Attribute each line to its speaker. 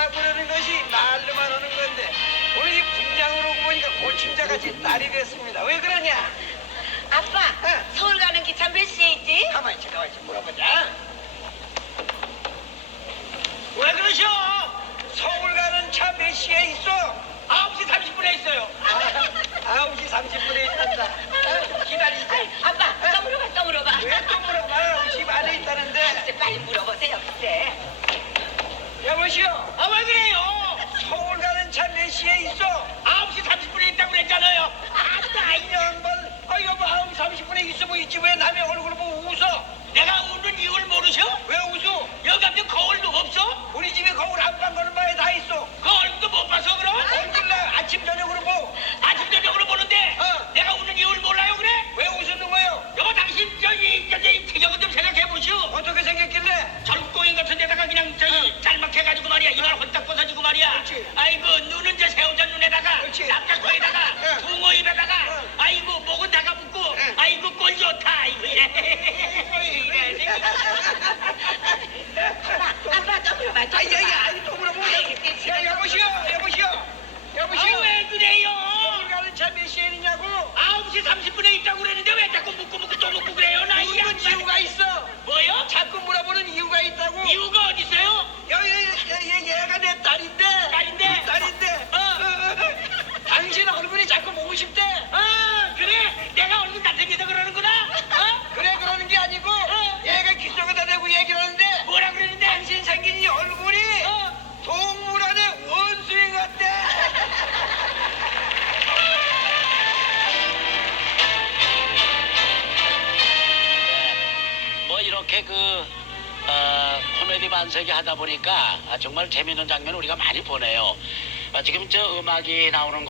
Speaker 1: 부르는 것이 말로만 하는 건데 오늘 이 분장으로 오고 보니까 고침자같이 딸이 됐습니다. 왜 그러냐?
Speaker 2: 아빠,
Speaker 1: 응.
Speaker 2: 서울 가는 기차 몇 시에 있지?
Speaker 1: 가만히 물어보자. 왜 그러셔? 서울 가는 차 몇 시에 있어?
Speaker 3: 9시 30분에 있어요.
Speaker 1: 9시 30분에 있단다. 기다리자.
Speaker 2: 아빠, 또 물어봐, 또 물어봐.
Speaker 1: 왜 또 물어봐? 집 안에 있다는데.
Speaker 2: 글쎄, 빨리 물어보세요, 글쎄.
Speaker 1: 여보시오.
Speaker 3: 왜 그래요?
Speaker 1: 서울 가는 차 몇 시에 있어?
Speaker 3: 9시 30분에 있다고 그랬잖아요.
Speaker 1: 이 양반. 여보 9시 30분에 있어 보이지 왜 남의 얼굴을 보고 웃어?
Speaker 3: 내가 웃는 이유를 모르셔?
Speaker 1: 왜 웃어?
Speaker 3: 여기 앞에 거울도 없어?
Speaker 1: 우리 집에 거울 안방 거는 바에 다 있어.
Speaker 3: 그 얼굴도 못 봐서 그럼?
Speaker 1: 얼굴 나 아침 저녁으로 보.
Speaker 3: 아침 저녁으로 보는데 내가 웃는 이유를 몰라요 그래?
Speaker 1: 왜 웃는 거예요?
Speaker 3: 여보 당신 저기 체격을 좀 생각해보시오.
Speaker 1: 어떻게 생겼길래?
Speaker 3: 절꼬인 같은 데다가 그냥 짤막해가지고 말이야 이마를 홀딱 벗어지고 말이야.
Speaker 1: 그렇지.
Speaker 3: 아이고 눈은 저 새우젓 눈에다가
Speaker 1: 그렇지.
Speaker 3: 납작코에다가
Speaker 1: 응.
Speaker 3: 붕어 입에다가
Speaker 1: 응.
Speaker 3: 아이고 목은 다가붙고
Speaker 1: 응.
Speaker 3: 아이고 꼴 좋다 아이고
Speaker 2: 아빠, 또 물어봐, 또 물어봐.
Speaker 1: 또 물어보고. 야, 여보시오.
Speaker 3: 왜 그래요?
Speaker 1: 서울 가는 차 몇 시에 있냐고?
Speaker 3: 9시 30분에 있다고 그랬는데 왜 자꾸 묻고 또 묻고 그래요? 나 이
Speaker 1: 묻는
Speaker 3: 양반.
Speaker 1: 이유가 있어.
Speaker 3: 뭐요?
Speaker 1: 자꾸 물어보는 이유가 있다고.
Speaker 3: 이유가 어딨어요?
Speaker 1: 얘가 내 딸인데.
Speaker 3: 딸인데?
Speaker 1: 딸인데. 당신 얼굴이 자꾸 보고 싶대.
Speaker 3: 그래? 내가 얼굴 잘생겨서 그러는구나?
Speaker 1: 그래 그러는 게 아니고 얘가 귀속에다 대고 얘기를 하는데
Speaker 3: 뭐라 그러는데?
Speaker 1: 당신 생긴 이 얼굴이 동물원의 원숭이 같대.
Speaker 4: 뭐 이렇게 코미디 만세기 하다 보니까 정말 재밌는 장면 우리가 많이 보네요. 지금 저 음악이 나오는